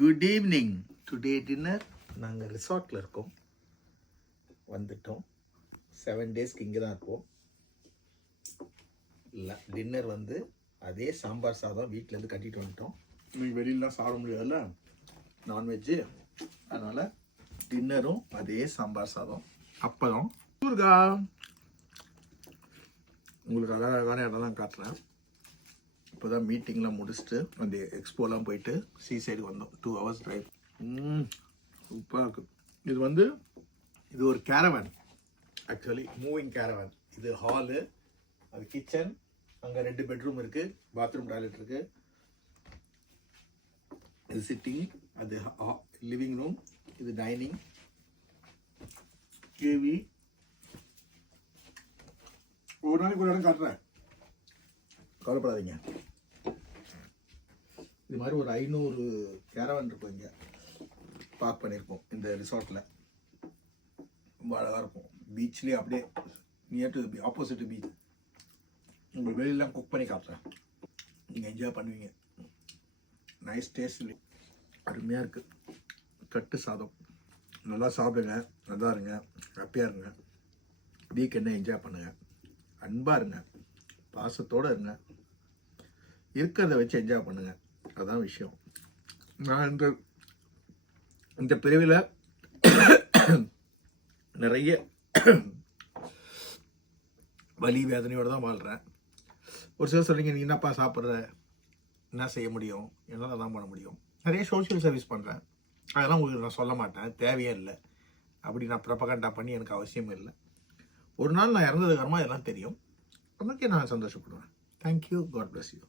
Good evening. Today dinner நாங்கள் ரிசார்ட்டில் இருக்கோம், வந்துட்டோம். 7 டேஸ்க்கு இங்கே தான் இருப்போம். இல்லை, டின்னர் வந்து அதே சாம்பார் சாதம் வீட்டிலேருந்து கட்டிட்டு வந்துட்டோம். இன்னைக்கு வெளியிலாம் சாப்பிட முடியாதுல்ல, நான்வெஜ்ஜு. அதனால் டின்னரும் அதே சாம்பார் சாதம், அப்பளம், ஊறுகாய். உங்களுக்கு அழகான இடம் தான் காட்டுறேன். இப்போ தான் மீட்டிங்லாம் முடிச்சுட்டு அந்த எக்ஸ்போலாம் போயிட்டு சீ சைடு வந்தோம். 2 hours ட்ரைவ். சூப்பராக இருக்குது. இது ஒரு கேரவன், ஆக்சுவலி மூவிங் கேரவன். இது ஹாலு, அது கிச்சன், அங்கே 2 பெட்ரூம் இருக்குது, பாத்ரூம் டாய்லெட் இருக்குது. இது சிட்டிங், அது லிவிங் ரூம், இது டைனிங், டிவி. ஒரு நாளைக்கு ஒரு இடம் காட்டுறேன், கவலைப்படாதீங்க. இது மாதிரி ஒரு 500 கேரவன் இருக்கும் இங்கே பார்க் பண்ணியிருக்கோம் இந்த ரிசார்ட்டில். ரொம்ப அழகாக இருக்கும். பீச்லேயே அப்படியே நியர் டு ஆப்போசிட் பீச். உங்கள் வெளியெல்லாம் குக் பண்ணி காட்டுறேன், நீங்கள் என்ஜாய் பண்ணுவீங்க. நைஸ் டேஸ்ட், அருமையாக இருக்குது. கட்டு சாதம், நல்லா சாப்பிடுங்க, நல்லா இருங்க, ஹாப்பியாக இருங்க. வீக்கெண்டை என்ஜாய் பண்ணுங்கள், அன்பாக இருங்க, பாசத்தோடு இருங்க, இருக்கிறத வச்சு என்ஜாய் பண்ணுங்கள். அதுதான் விஷயம். நான் இந்த பிரிவில் நிறைய வலி வேதனையோடு தான் வாழ்கிறேன். ஒரு சிலர் சொல்கிறீங்க, நீ என்னப்பா சாப்பிட்ற, என்ன செய்ய முடியும், என்னால் தான் பண்ண முடியும். நிறைய சோஷியல் சர்வீஸ் பண்ணுறேன், அதெல்லாம் உங்களுக்கு நான் சொல்ல மாட்டேன், தேவையே இல்லை. அப்படி நான் ப்ரொபகண்டா பண்ணி எனக்கு அவசியம் இல்லை. ஒரு நாள் நான் இறந்ததுக்கு அப்புறமா இதெல்லாம் தெரியும், அதுக்கே நான் சந்தோஷப்படுவேன். Thank you, God bless you.